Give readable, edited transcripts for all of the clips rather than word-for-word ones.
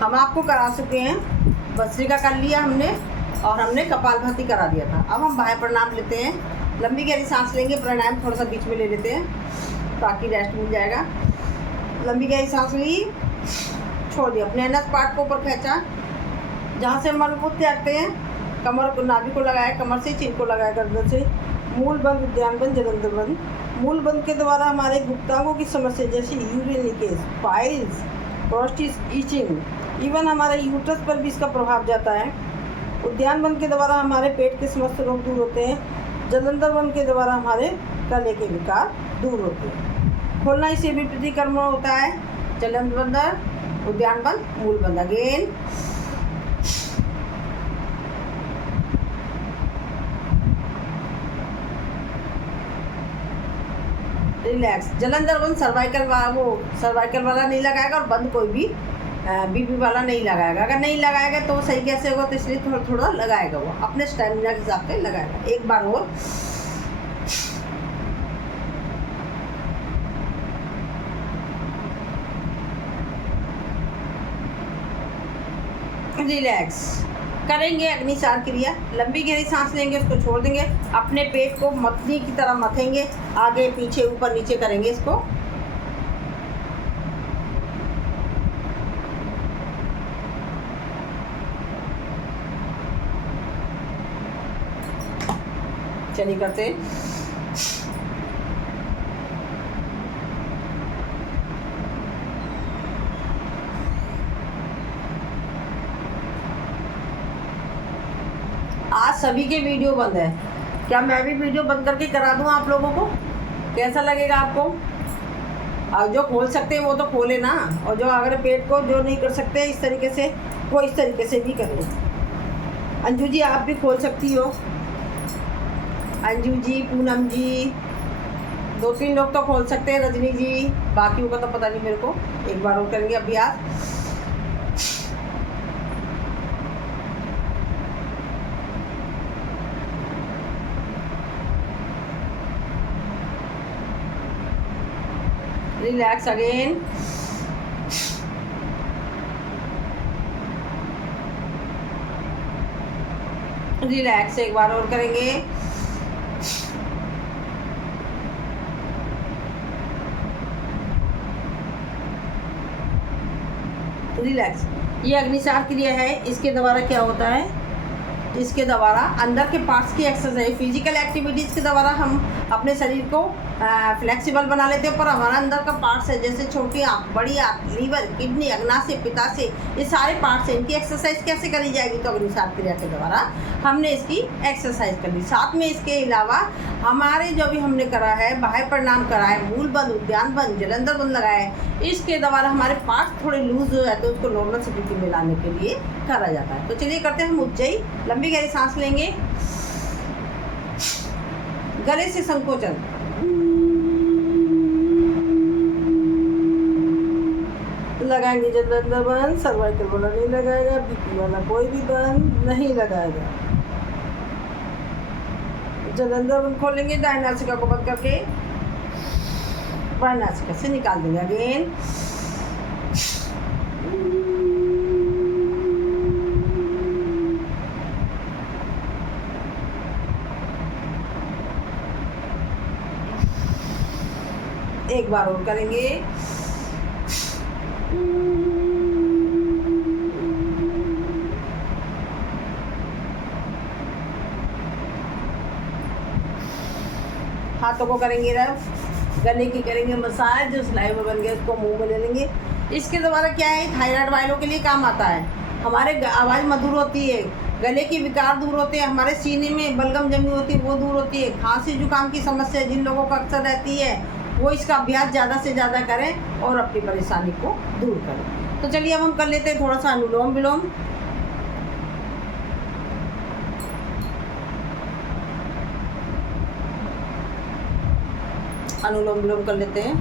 हम आपको करा चुके हैं, भस्त्रिका कर लिया हमने और हमने कपालभाति करा दिया था। अब हम बाह्य प्राणायाम लेते हैं। लंबी गहरी सांस लेंगे, प्राणायाम थोड़ा सा बीच में ले लेते हैं ताकि रेस्ट मिल जाएगा। लंबी गहरी सांस ली, छोड़ दिया, अपने एनएस पार्ट को ऊपर खींचा, जहाँ से हम मलमूत्र त्यागते हैं, कमर को, नाभि को लगाया, कमर से चिन को लगाया गर्दन से। मूल बंद, उद्यान बंद, जलंधर बंद। मूल बंद के द्वारा हमारे गुप्तांगों की समस्या जैसे urine leakage, piles, prostate itching, even हमारे यूट्रस पर भी इसका प्रभाव जाता है। उद्यान बंद के द्वारा हमारे पेट के समस्त रोग दूर होते हैं। जलंधर बंद के द्वारा हमारे गले के विकार दूर होते हैं। खोलना इसे भी प्रतिक्रमण होता है। जलंधर बंद, उद्यान बंद, मूल बंद। Again relax. जलंधर बंद सर्वाइकल वाला नहीं लगाएगा और बंद कोई भी बीपी वाला नहीं लगाएगा। अगर नहीं लगाएगा तो सही कैसे होगा, तो इसलिए थोड़ा थोड़ा लगाएगा, वो अपने स्टैमिना के हिसाब से लगाएगा। एक बार और रिलैक्स करेंगे। अग्निसार क्रिया, लंबी गहरी सांस लेंगे, उसको छोड़ देंगे, अपने पेट को मथनी की तरह मथेंगे, आगे पीछे ऊपर नीचे करेंगे इसको। चलिए करते। आज सभी के वीडियो बंद है, क्या मैं भी वीडियो बंद करके करा दूं आप लोगों को? कैसा लगेगा आपको? और जो खोल सकते हैं वो तो खोले ना, और जो अगर पेट को जो नहीं कर सकते इस तरीके से, वो इस तरीके से भी कर ले। अंजू जी आप भी खोल सकती हो, अंजू जी, पूनम जी, 2-3 लोग तो खोल सकते हैं, रजनी जी, बाकियों का तो पता नहीं मेरे को। एक बार और करेंगे अभ्यास। Relax again. रिलैक्स एक बार और करेंगे। रिलैक्स। ये अग्निसार क्रिया है, इसके द्वारा क्या होता है, इसके द्वारा अंदर के पार्ट्स की एक्सरसाइज, फिजिकल एक्टिविटीज़ के द्वारा हम अपने शरीर को फ्लेक्सिबल बना लेते हैं। पर हमारा अंदर का पार्ट्स है, जैसे छोटी आँख, बड़ी आँख, लीवर, किडनी, अग्नाशय, पित्ताशय, ये सारे पार्ट्स हैं, इनकी एक्सरसाइज कैसे करी जाएगी? तो अग्निसार क्रिया के द्वारा हमने इसकी एक्सरसाइज कर ली। साथ में इसके अलावा हमारे जो भी हमने करा है, बाह्य प्राणायाम करा है, मूल बंद, उद्यान बंद, जलंधर बंद लगाया है, इसके द्वारा हमारे पार्ट्स थोड़े लूज हो जाते हैं, उसको नॉर्मल स्थिति में लाने के लिए करा जाता है। तो चलिए करते हैं हम उज्जयी। लंबी गहरी सांस लेंगे, गले से संकोचन, लगाएंगे जलंधर बंद, सर्वाइकल वाला नहीं लगाएगा, बीपी वाला कोई भी बंद नहीं लगाएगा। जलंधर बंद खोलेंगे, दाएं नासिका को बंद करके बाएं नासिका से निकाल देंगे। अगेन एक बार और करेंगे। हाथों को करेंगे रफ, गले की करेंगे मसाज, जो सिलाई में बन गया उसको मुंह में ले लेंगे। इसके द्वारा क्या है, थायराइड वालों के लिए काम आता है। हमारे आवाज़ मधुर होती है, गले के विकार दूर होते हैं, हमारे सीने में बलगम जमी होती है वो दूर होती है। खांसी जुकाम की समस्या जिन लोगों को अक्सर रहती है वो इसका अभ्यास ज़्यादा से ज़्यादा करें और अपनी परेशानी को दूर करें। तो चलिए अब हम कर लेते हैं थोड़ा सा अनुलोम विलोम। अनुलोम विलोम कर लेते हैं।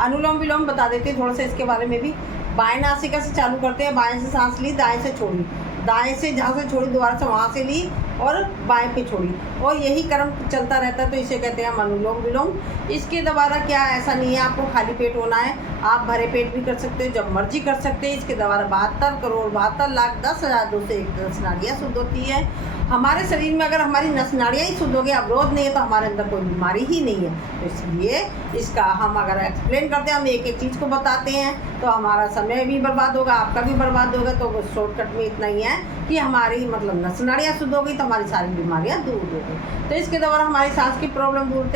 अनुलोम विलोम बता देते हैं थोड़ा सा इसके बारे में भी। बाएं नासिका से चालू करते हैं, बाएं से सांस ली, दाएं से छोड़ी, दाएं से जहाँ से छोड़ी दोबारा से वहाँ से ली, और बाएं पे छोड़ी, और यही क्रम चलता रहता है। तो इसे कहते हैं हम अनुलोम विलोम। इसके द्वारा क्या, ऐसा नहीं है आपको खाली पेट होना है, आप भरे पेट भी कर सकते हो, जब मर्जी कर सकते हैं। इसके द्वारा 72,72,10,10,201 नाड़ियाँ शुद्ध होती है हमारे शरीर में। अगर हमारी नस नाड़ियाँ ही शुद्ध हो गई, अवरोध नहीं है, तो हमारे अंदर कोई बीमारी ही नहीं है। तो इसलिए इसका हम अगर एक्सप्लेन करते हैं, हम एक एक चीज़ को बताते हैं, तो हमारा समय भी बर्बाद होगा, आपका भी बर्बाद होगा। तो शॉर्टकट में इतना ही है कि हमारी मतलब नस नाड़ियाँ शुद्ध हो गई तो हमारी सारी बीमारियाँ दूर हो गई। तो इसके द्वारा हमारी सांस की प्रॉब्लम दूर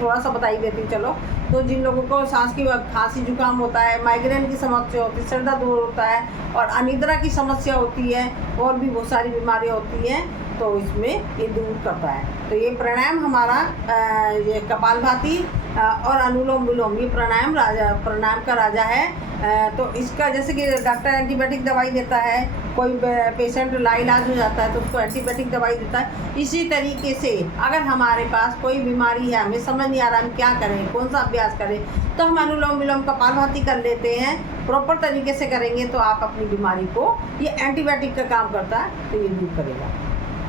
थोड़ा सा बता ही देती हूँ। चलो, तो जिन लोगों को सांस की खांसी जुकाम होता है, माइग्रेन की समस्या होती है, सिर दर्द दूर होता है, और अनिद्रा की समस्या होती है, और भी बहुत सारी बीमारियाँ होती हैं, तो इसमें ये दूर करता है। तो ये प्राणायाम हमारा ये कपालभाति और अनुलोम विलोम, ये प्राणायाम का राजा है। तो इसका जैसे कि डॉक्टर एंटीबायोटिक दवाई देता है, कोई पेशेंट लाइलाज हो जाता है तो उसको एंटीबायोटिक दवाई देता है। इसी तरीके से अगर हमारे पास कोई बीमारी है, हमें समझ नहीं आ रहा हम क्या करें, कौन सा अभ्यास करें, तो हम अनुलोम विलोम कपालभाति कर लेते हैं। प्रॉपर तरीके से करेंगे तो आप अपनी बीमारी को, ये एंटीबायोटिक का काम करता है, तो ये दूर करेगा।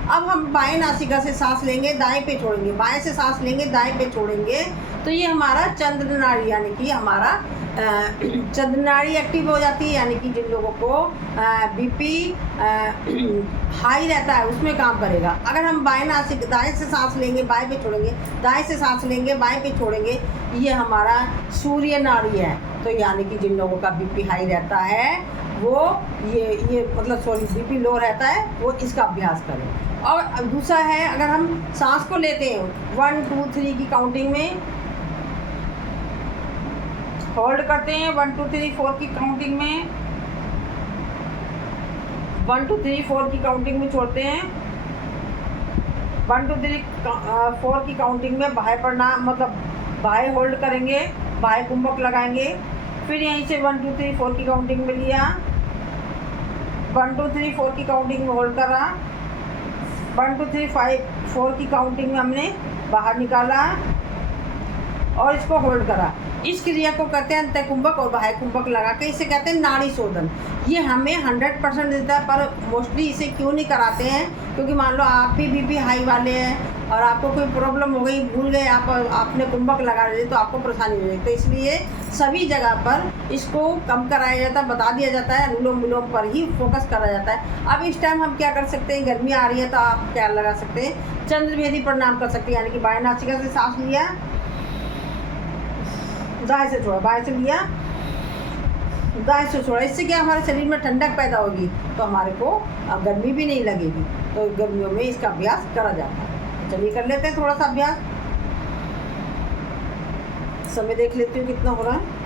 अब हम बाएं नासिका से सांस लेंगे, दाएं पे छोड़ेंगे, बाएं से सांस लेंगे, दाएं पे छोड़ेंगे, तो ये हमारा चंद्र नाड़ी, यानी कि हमारा चंद्र नाड़ी एक्टिव हो जाती है। यानी कि जिन लोगों को बीपी हाई रहता है उसमें काम करेगा। अगर हम दाएं से सांस लेंगे, बाएं पे छोड़ेंगे, दाएं से सांस लेंगे, बाएं पे छोड़ेंगे, ये हमारा सूर्य नाड़ी है। तो यानी कि जिन लोगों का बीपी हाई रहता है वो ये मतलब बीपी लो रहता है, वो इसका अभ्यास करें। और दूसरा है, अगर हम सांस को लेते हैं 1 2 3 की काउंटिंग में, होल्ड करते हैं 1 2 3 4 की काउंटिंग में, 1 2 3 4 की काउंटिंग में छोड़ते हैं, 1 2 3 4 की काउंटिंग में बाह्य प्रणाम मतलब बाह्य होल्ड करेंगे, बाह्य कुंभक लगाएंगे, फिर यहीं से 1 2 3 4 की काउंटिंग में लिया, 1 2 3 4 की काउंटिंग में होल्ड करा, 1 2 3 5 4 की काउंटिंग में हमने बाहर निकाला और इसको होल्ड करा। इस क्रिया को कहते हैं अंतः कुंभक और बाह्य कुंभक लगा के, इसे कहते हैं नाड़ी शोधन। ये हमें 100% देता है, पर मोस्टली इसे क्यों नहीं कराते हैं, क्योंकि मान लो आप भी बीपी हाई वाले हैं और आपको कोई प्रॉब्लम हो गई, भूल गए आपने कुंभक लगा दिए तो आपको परेशानी हो जाएगी। तो इसलिए सभी जगह पर इसको कम कराया जाता है, बता दिया जाता है, अनुलोम विलोम पर ही फोकस करा जाता है। अब इस टाइम हम क्या कर सकते हैं, गर्मी आ रही है तो आप क्या लगा सकते हैं, चंद्रभेदी प्रणाम कर सकते हैं। यानी कि बाएं नासिका से सांस लिया, दाएं से छोड़ा, बाएं से लिया, दाएं से छोड़ा। इससे क्या हमारे शरीर में ठंडक पैदा होगी, तो हमारे को गर्मी भी नहीं लगेगी। तो गर्मियों में इसका अभ्यास करा जाता है। चलिए कर लेते हैं थोड़ा सा अभ्यास। समय देख लेती हूँ कितना हो रहा है।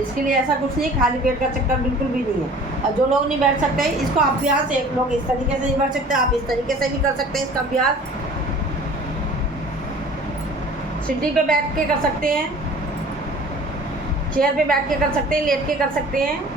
इसके लिए ऐसा कुछ नहीं, खाली पेट का चक्कर बिल्कुल भी नहीं है। और जो लोग नहीं बैठ सकते इसको अभ्यास, एक लोग इस तरीके से नहीं बैठ सकते, आप इस तरीके से भी कर सकते हैं इसका अभ्यास। सीढ़ी पे बैठ के कर सकते हैं, चेयर पे बैठ के कर सकते हैं, लेट के कर सकते हैं।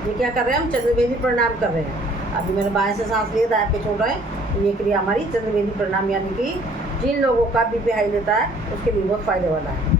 ये क्या कर रहे हैं, हम चंद्रभेदी प्रणाम कर रहे हैं। अभी मैंने बाएं से सांस लिया, दाएं पे छोड़ रहे हैं। तो ये क्रिया हमारी चंद्रभेदी प्रणाम, यानी कि जिन लोगों का बीपी हाई लेता है उसके लिए बहुत फायदे वाला है।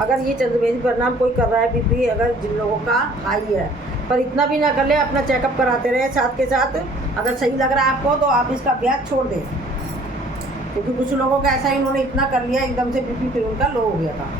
अगर ये चतुर्वेदी प्रणाम कोई कर रहा है, बीपी अगर जिन लोगों का हाई है, पर इतना भी ना कर ले, अपना चेकअप कराते रहे साथ के साथ। अगर सही लग रहा है आपको तो आप इसका अभ्यास छोड़ दें, क्योंकि कुछ लोगों का ऐसा ही, उन्होंने इतना कर लिया एकदम से बीपी फिर उनका लो हो गया था।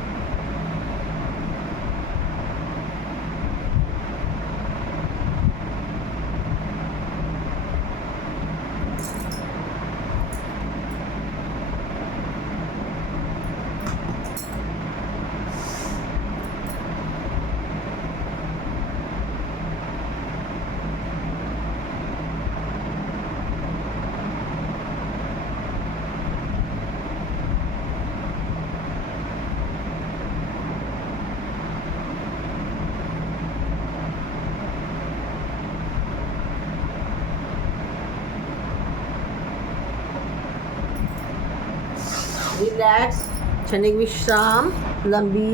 रिलैक्स, क्षणिक विश्राम, लंबी